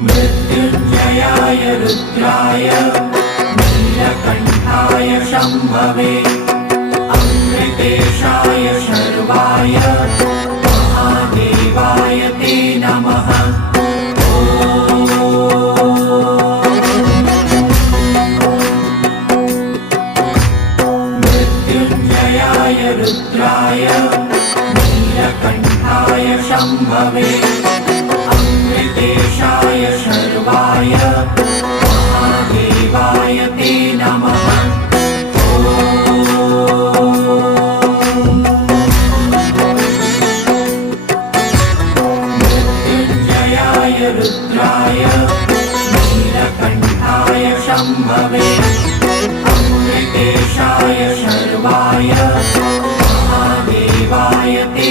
मृत्युञ्जयाय रुद्राय नीलकण्ठाय शम्भवे अमृतेशाय शर्वाय महादेवाय ते नमः। मृत्युञ्जयाय रुद्राय नीलकण्ठाय शम्भवे अमृतेशाय शर्वाय महादेवाय ते नमः। मृत्युञ्जयाय रुद्राय नीलकण्ठाय शम्भवे अमृतेशाय शर्वाय महादेवाय ते